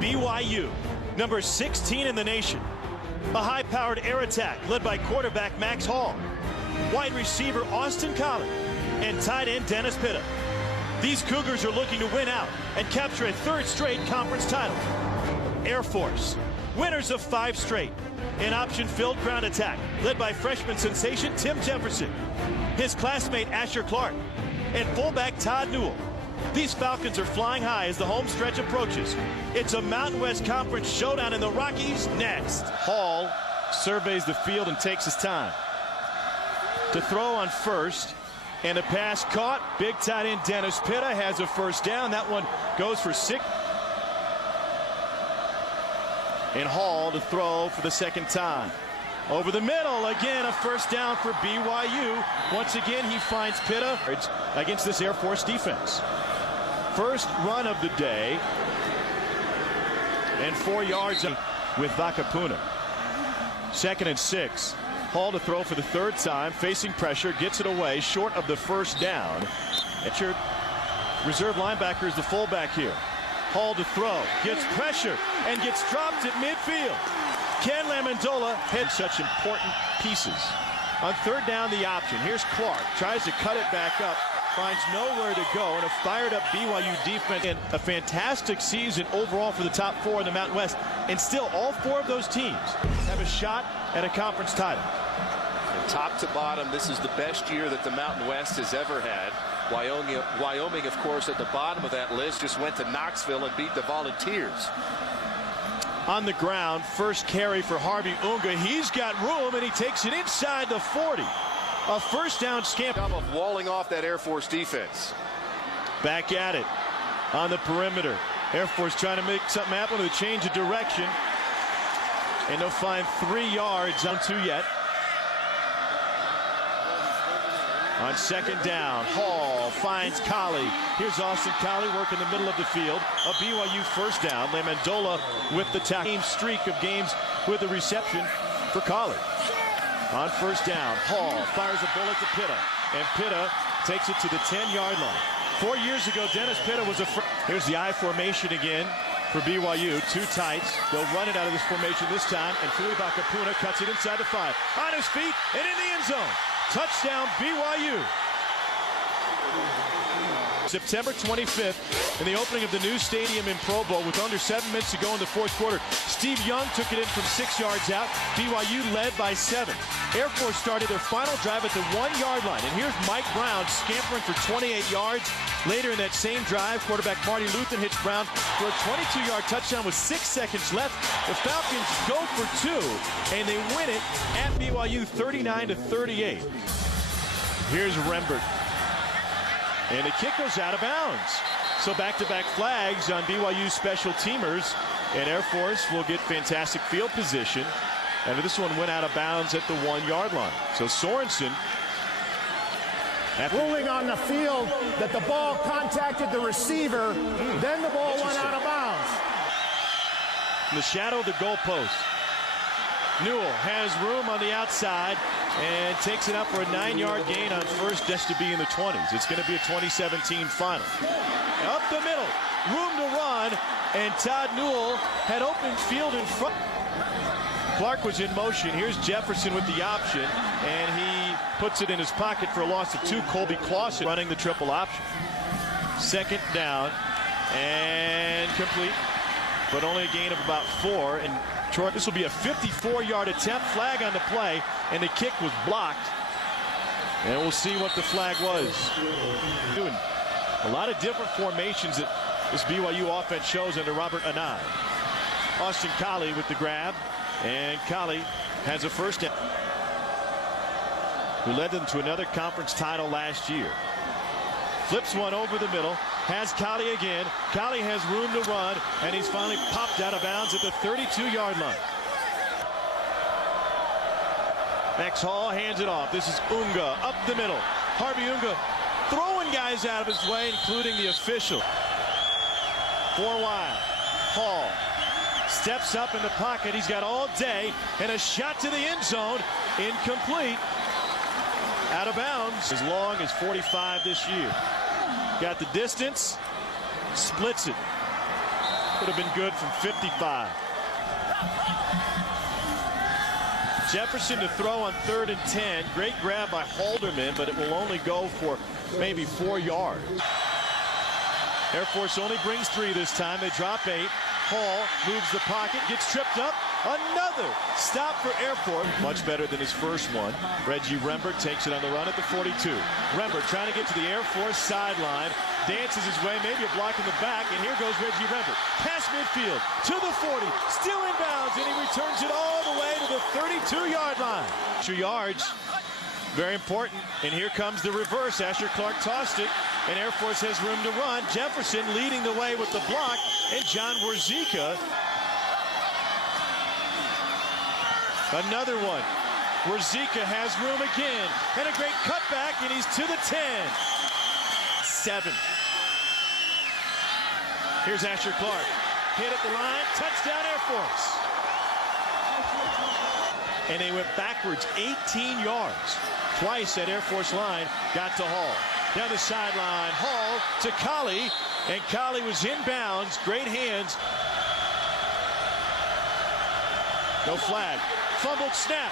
BYU, number 16 in the nation. A high-powered air attack led by quarterback Max Hall, wide receiver Austin Collie, and tight end Dennis Pitta. These Cougars are looking to win out and capture a third straight conference title. Air Force, winners of 5 straight. An option-filled ground attack led by freshman sensation Tim Jefferson, his classmate Asher Clark, and fullback Todd Newell. These Falcons are flying high as the home stretch approaches. It's a Mountain West Conference showdown in the Rockies next. Hall surveys the field and takes his time to throw on first, and a pass caught. Big tight end Dennis Pitta has a first down. That one goes for 6. And Hall to throw for the second time. Over the middle, again a first down for BYU. Once again he finds Pitta against this Air Force defense. First run of the day, and 4 yards with Vakapuna. 2nd and 6. Hall to throw for the third time, facing pressure, gets it away, short of the first down. It's your reserve linebacker is the fullback here. Hall to throw, gets pressure, and gets dropped at midfield. Ken Lamendola had such important pieces. On third down, the option. Here's Clark, tries to cut it back up, finds nowhere to go, and a fired-up BYU defense. And a fantastic season overall for the top 4 in the Mountain West. And still, all 4 of those teams have a shot at a conference title. And top to bottom, this is the best year that the Mountain West has ever had. Wyoming, of course, at the bottom of that list, just went to Knoxville and beat the Volunteers. On the ground, first carry for Harvey Unga. He's got room, and he takes it inside the 40. A first down scamper. Of walling off that Air Force defense. Back at it on the perimeter. Air Force trying to make something happen with a change of direction. And they'll find 3 yards on 2 yet. On second down, Hall finds Collie. Here's Austin Collie working the middle of the field. A BYU first down. Lamendola with the team streak of games with the reception for Collie. On first down, Hall fires a bullet to Pitta, and Pitta takes it to the 10-yard line. 4 years ago, Dennis Pitta was a Here's the I formation again for BYU. 2 tights. They'll run it out of this formation this time, and Fui Vakapuna cuts it inside the 5. On his feet and in the end zone. Touchdown BYU. September 25th, in the opening of the new stadium in Provo, with under 7 minutes to go in the 4th quarter, Steve Young took it in from 6 yards out. BYU led by 7. Air Force started their final drive at the 1-yard line. And here's Mike Brown scampering for 28 yards. Later in that same drive, quarterback Marty Luthen hits Brown for a 22-yard touchdown with 6 seconds left. The Falcons go for 2, and they win it at BYU 39-38. Here's Rembert. And the kick goes out of bounds. So back-to-back flags on BYU special teamers. And Air Force will get fantastic field position. And this one went out of bounds at the 1-yard line. So Sorensen, ruling on the field that the ball contacted the receiver, then the ball went out of bounds. In the shadow of the goalpost, Newell has room on the outside and takes it up for a 9-yard gain on first, just to be in the 20s. It's going to be a 2017 final. Up the middle, room to run, and Todd Newell had open field in front. Clark was in motion. Here's Jefferson with the option, and he puts it in his pocket for a loss of 2. Colby Clausen running the triple option. Second down, and complete, but only a gain of about 4. And this will be a 54-yard attempt. Flag on the play, and the kick was blocked. And we'll see what the flag was. Doing a lot of different formations that this BYU offense shows under Robert Anai. Austin Collie with the grab, and Collie has a first down, who led them to another conference title last year. Flips one over the middle, has Collie again. Collie has room to run, and he's finally popped out of bounds at the 32-yard line. Max Hall hands it off. This is Unga up the middle. Harvey Unga throwing guys out of his way, including the official. 4 wide. Hall steps up in the pocket. He's got all day, and a shot to the end zone. Incomplete. Out of bounds. As long as 45 this year. Got the distance. Splits it. Would have been good from 55. Jefferson to throw on 3rd and 10. Great grab by Halderman, but it will only go for maybe 4 yards. Air Force only brings 3 this time. They drop 8. Hall moves the pocket, gets tripped up. Another stop for Air Force. Much better than his first one. Reggie Rembert takes it on the run at the 42. Rembert trying to get to the Air Force sideline. Dances his way, maybe a block in the back, and here goes Reggie Rembert. Past midfield, to the 40, still in bounds, and he returns it all the way to the 32-yard line. 2 yards, very important, and here comes the reverse. Asher Clark tossed it, and Air Force has room to run. Jefferson leading the way with the block, and John Warzika. Another one. Warzika has room again, and a great cutback, and he's to the 10. 7. Here's Asher Clark. Hit at the line. Touchdown Air Force. And they went backwards 18 yards. Twice at Air Force line. Got to Hall. Down the sideline. Hall to Colley. And Colley was inbounds. Great hands. No flag. Fumbled snap.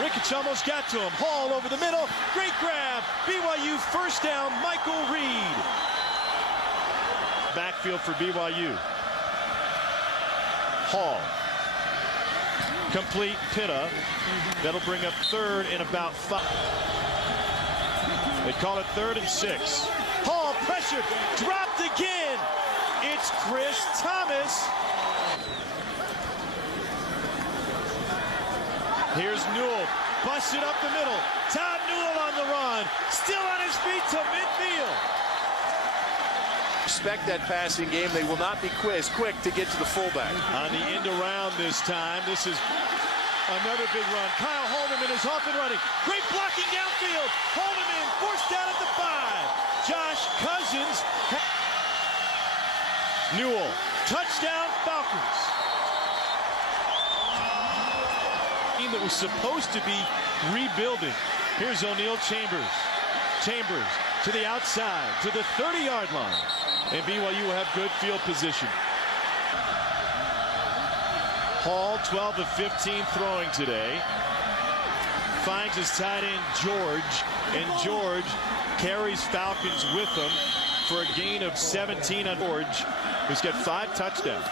Ricketts almost got to him. Hall over the middle. Great grab. BYU first down. Michael Reed. Backfield for BYU. Hall. Complete. Pitta. That'll bring up 3rd and about 5. They call it 3rd and 6. Hall pressured. Dropped again. It's Chris Thomas. Here's Newell, busted up the middle. Todd Newell on the run, still on his feet to midfield. Expect that passing game. They will not be quick to get to the fullback. On the end around this time, this is another big run. Kyle Halderman is off and running. Great blocking downfield. Halderman forced down at the 5. Josh Cousins. Newell, touchdown Falcons. That was supposed to be rebuilding. Here's O'Neal Chambers. Chambers to the outside, to the 30-yard line. And BYU will have good field position. Hall, 12 of 15 throwing today. Finds his tight end, George. And George carries Falcons with him for a gain of 17 on George, who's got 5 touchdowns.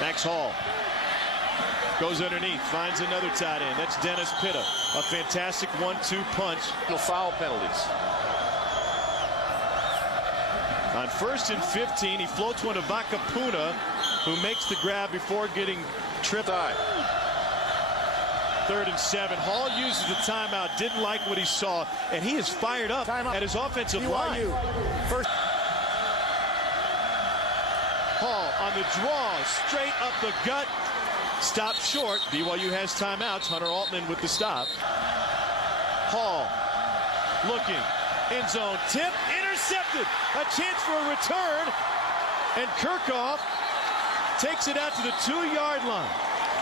Max Hall. Goes underneath, finds another tight end. That's Dennis Pitta. A fantastic 1-2 punch. No foul penalties. On 1st and 15, he floats one to Vakapuna, who makes the grab before getting tripped. 3rd and 7. Hall uses the timeout, didn't like what he saw, and he is fired up at his offensive line. First. Hall on the draw, straight up the gut. Stopped short. BYU has timeouts. Hunter Altman with the stop. Hall looking. End zone. Tip. Intercepted. A chance for a return. And Kirchhoff takes it out to the 2-yard line.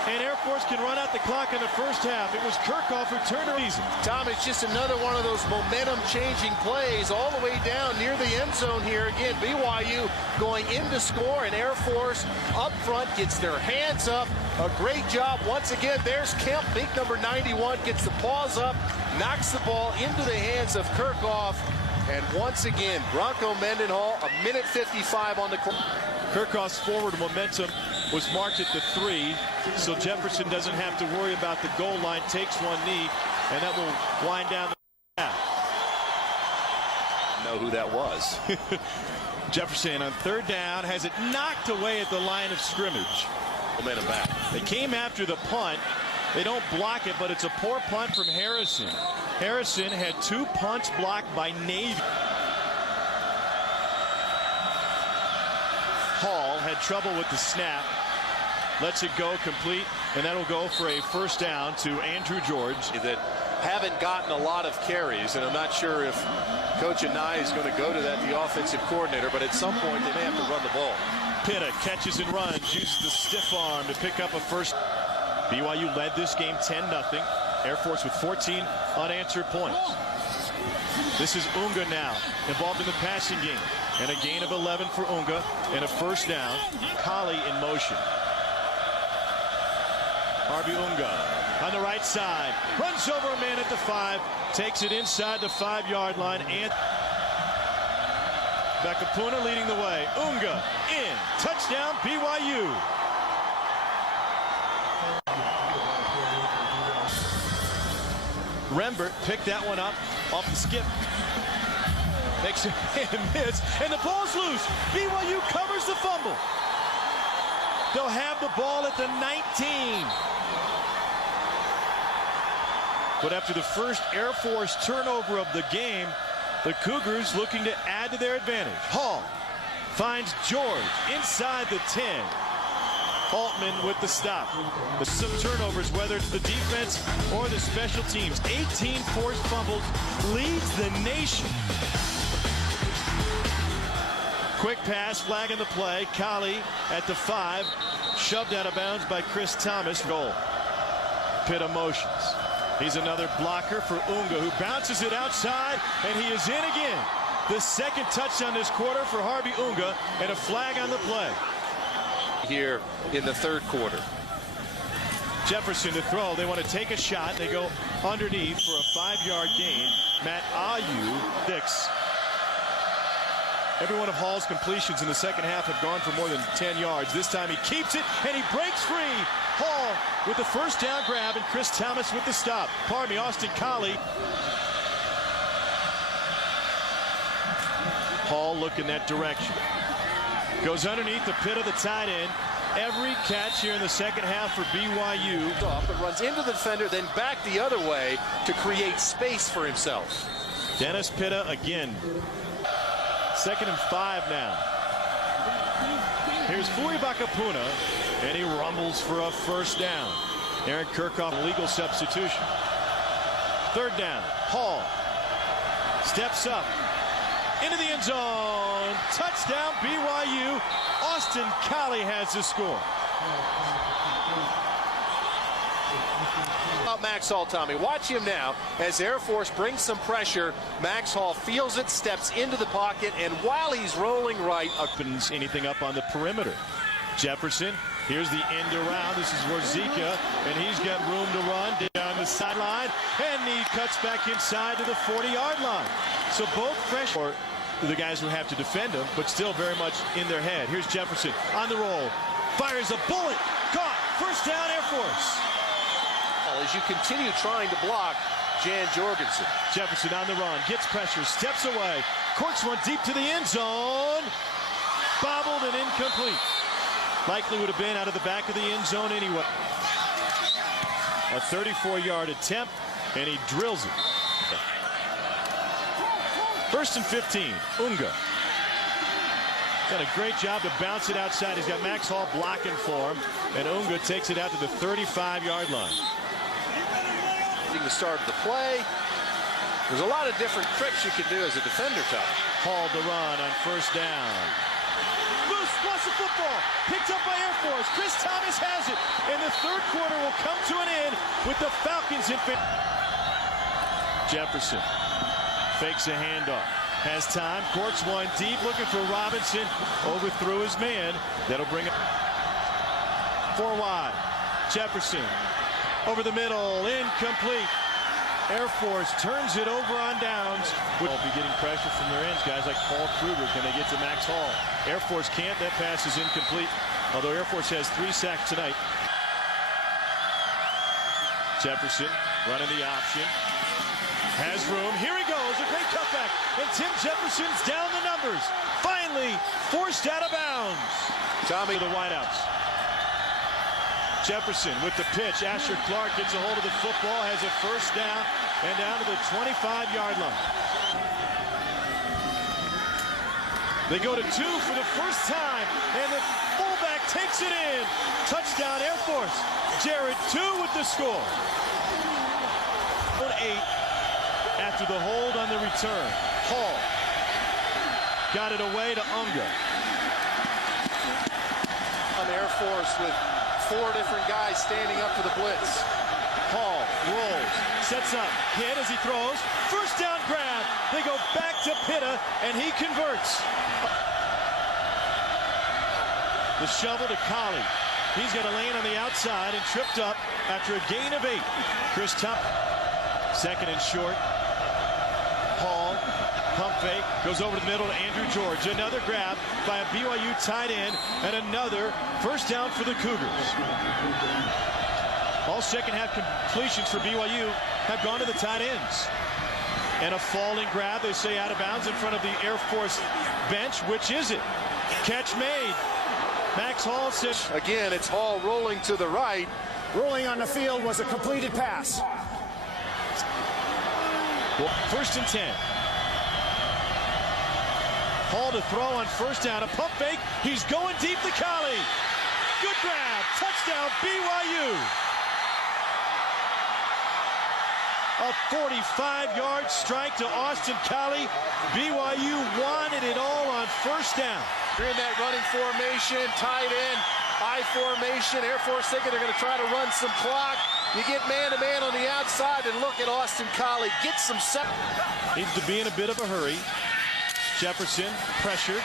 And Air Force can run out the clock in the first half. It was Kirchhoff who turned it easy. Tom, it's just another one of those momentum-changing plays all the way down near the end zone here. Again, BYU going in to score, and Air Force up front gets their hands up. A great job. Once again, there's Kemp, big number 91, gets the paws up, knocks the ball into the hands of Kirchhoff. And once again, Bronco Mendenhall, 1:55 on the clock. Kirchhoff's forward momentum was marked at the 3, so Jefferson doesn't have to worry about the goal line, takes one knee, and that will wind down the half. Know who that was. Jefferson on 3rd down has it knocked away at the line of scrimmage. Momentum back. They came after the punt. They don't block it, but it's a poor punt from Harrison. Harrison had 2 punts blocked by Navy. Hall had trouble with the snap. Lets it go complete, and that'll go for a first down to Andrew George. That haven't gotten a lot of carries, and I'm not sure if Coach Anai is going to go to that, the offensive coordinator, but at some point they may have to run the ball. Pitta catches and runs, uses the stiff arm to pick up a first. BYU led this game 10-0. Air Force with 14 unanswered points. This is Unga now, involved in the passing game. And a gain of 11 for Unga and a first down. Kali in motion. Harvey Unga on the right side. Runs over a man at the 5. Takes it inside the 5-yard line. And Bakapuna leading the way. Unga in. Touchdown BYU. Rembert picked that one up off the skip. Makes a miss, and the ball's loose. BYU covers the fumble. They'll have the ball at the 19. But after the first Air Force turnover of the game, the Cougars looking to add to their advantage. Hall finds George inside the 10. Altman with the stop. Some turnovers, whether it's the defense or the special teams. 18 forced fumbles, leads the nation. Quick pass, flag in the play. Kali at the 5, shoved out of bounds by Chris Thomas. Goal. Pitta motions. He's another blocker for Unga, who bounces it outside, and he is in again. The second touchdown this quarter for Harvey Unga, and a flag on the play. Here in the third quarter. Jefferson to throw. They want to take a shot. They go underneath for a 5-yard gain. Matt Ayu, 6. Every one of Hall's completions in the second half have gone for more than 10 yards. This time he keeps it, and he breaks free. Hall with the first down grab, and Chris Thomas with the stop. Pardon me, Austin Kali. Hall looking that direction. Goes underneath the pit of the tight end. Every catch here in the second half for BYU. Off, but runs into the defender, then back the other way to create space for himself. Dennis Pitta again. 2nd and 5 now. Here's Fui Bakapuna, and he rumbles for a first down. Aaron Kirchhoff, legal substitution. 3rd down. Hall steps up into the end zone. Touchdown BYU. Austin Kali has the score. Max Hall, Tommy. Watch him now as Air Force brings some pressure. Max Hall feels it, steps into the pocket, and while he's rolling right, opens anything up on the perimeter. Jefferson, here's the end around. This is Warzika, and he's got room to run down the sideline, and he cuts back inside to the 40-yard line. So both fresh, or the guys who have to defend him, but still very much in their head. Here's Jefferson on the roll, fires a bullet, caught, first down Air Force. As you continue trying to block Jan Jorgensen. Jefferson on the run, gets pressure, steps away, courts one deep to the end zone, bobbled and incomplete. Likely would have been out of the back of the end zone anyway. A 34-yard attempt, and he drills it. 1st and 15, Unga. Done a great job to bounce it outside. He's got Max Hall blocking for him, and Unga takes it out to the 35-yard line. The start of the play. There's a lot of different tricks you can do as a defender, Tom. Hall to run on first down. Loose, lost the football. Picked up by Air Force. Chris Thomas has it. And the third quarter will come to an end with the Falcons in. Jefferson fakes a handoff. Has time. Courts one deep. Looking for Robinson. Overthrew his man. That'll bring it 4 wide. Jefferson. Over the middle, incomplete. Air Force turns it over on downs. Will be getting pressure from their ends. Guys like Paul Cougar, can they get to Max Hall? Air Force can't. That pass is incomplete. Although Air Force has 3 sacks tonight. Jefferson running the option. Has room. Here he goes. A great cutback. And Tim Jefferson's down the numbers. Finally forced out of bounds. Tommy, the wideouts. Jefferson with the pitch. Asher Clark gets a hold of the football, has a first down, and down to the 25-yard line. They go to 2 for the first time, and the fullback takes it in. Touchdown Air Force. Jared 2 with the score. 8 after the hold on the return. Hall got it away to Unga. On Air Force with 4 different guys standing up for the blitz. Hall rolls, sets up, hit as he throws. First down grab. They go back to Pitta, and he converts. The shovel to Colley. He's got a lane on the outside and tripped up after a gain of 8. Chris Thomas, second and short. Hall, pump fake, goes over to the middle to Andrew George. Another grab by a BYU tight end, and another first down for the Cougars. All second half completions for BYU have gone to the tight ends. And a falling grab, they say, out of bounds in front of the Air Force bench. Which is it? Catch made. Max Hall says. Again, it's Hall rolling to the right. Ruling on the field was a completed pass. First and 10. Hall to throw on first down. A pump fake. He's going deep to Colley. Good grab. Touchdown BYU. A 45-yard strike to Austin Colley. BYU wanted it all on first down. You're in that running formation, tight end, I formation. Air Force thinking they're going to try to run some clock. You get man-to-man on the outside, and look at Austin Colley. Get some set. Needs to be in a bit of a hurry. Jefferson pressured,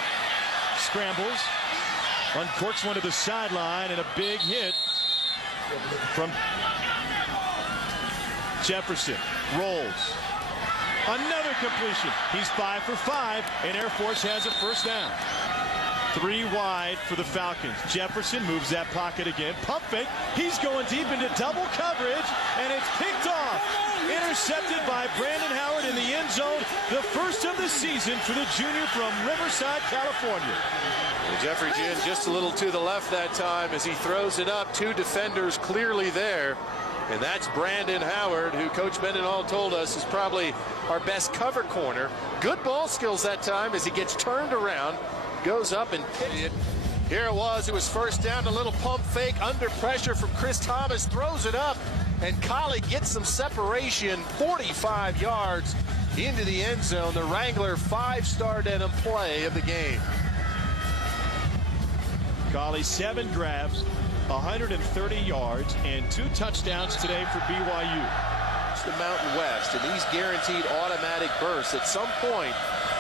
scrambles, uncorks one to the sideline, and a big hit from Jefferson. Rolls. Another completion. He's 5 for 5, and Air Force has a first down. 3 wide for the Falcons. Jefferson moves that pocket again. Pump fake. He's going deep into double coverage, and it's picked off. Intercepted by Brandon Howard in the end zone. The first of the season for the junior from Riverside, California. Jeffrey Ginn just a little to the left that time as he throws it up. 2 defenders clearly there. And that's Brandon Howard, who Coach Mendenhall told us is probably our best cover corner. Good ball skills that time as he gets turned around, goes up and pitched it. Here it was first down, a little pump fake under pressure from Chris Thomas, throws it up, and Colley gets some separation, 45 yards into the end zone. The Wrangler 5-star denim play of the game. Colley 7 grabs, 130 yards, and 2 touchdowns today for BYU. It's the Mountain West, and these guaranteed automatic bursts at some point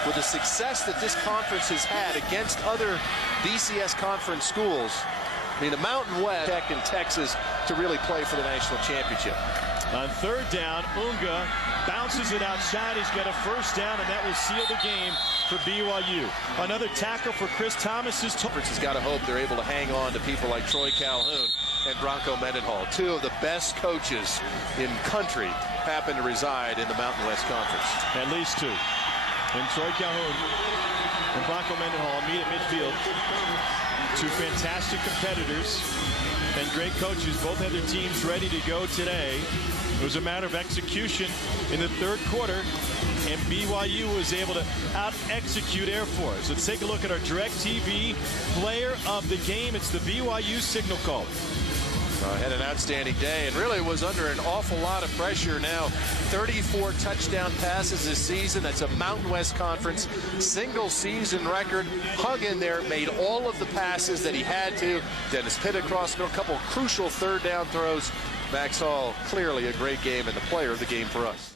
with the success that this conference has had against other BCS conference schools. I mean, the Mountain West, Tech in Texas to really play for the national championship. On third down, Unga bounces it outside. He's got a first down, and that will seal the game for BYU. Another tackle for Chris Thomas. Has got to hope they're able to hang on to people like Troy Calhoun and Bronco Mendenhall. 2 of the best coaches in country happen to reside in the Mountain West Conference. At least 2. And Troy Calhoun and Bronco Mendenhall meet at midfield. 2 fantastic competitors and great coaches. Both had their teams ready to go today. It was a matter of execution in the third quarter, and BYU was able to out-execute Air Force. Let's take a look at our DirecTV player of the game. It's the BYU signal caller. Had an outstanding day and really was under an awful lot of pressure. Now 34 touchdown passes this season. That's a Mountain West Conference single season record. Hung in there, made all of the passes that he had to. Dennis Pitt across a couple crucial third down throws. Max Hall, clearly a great game and the player of the game for us.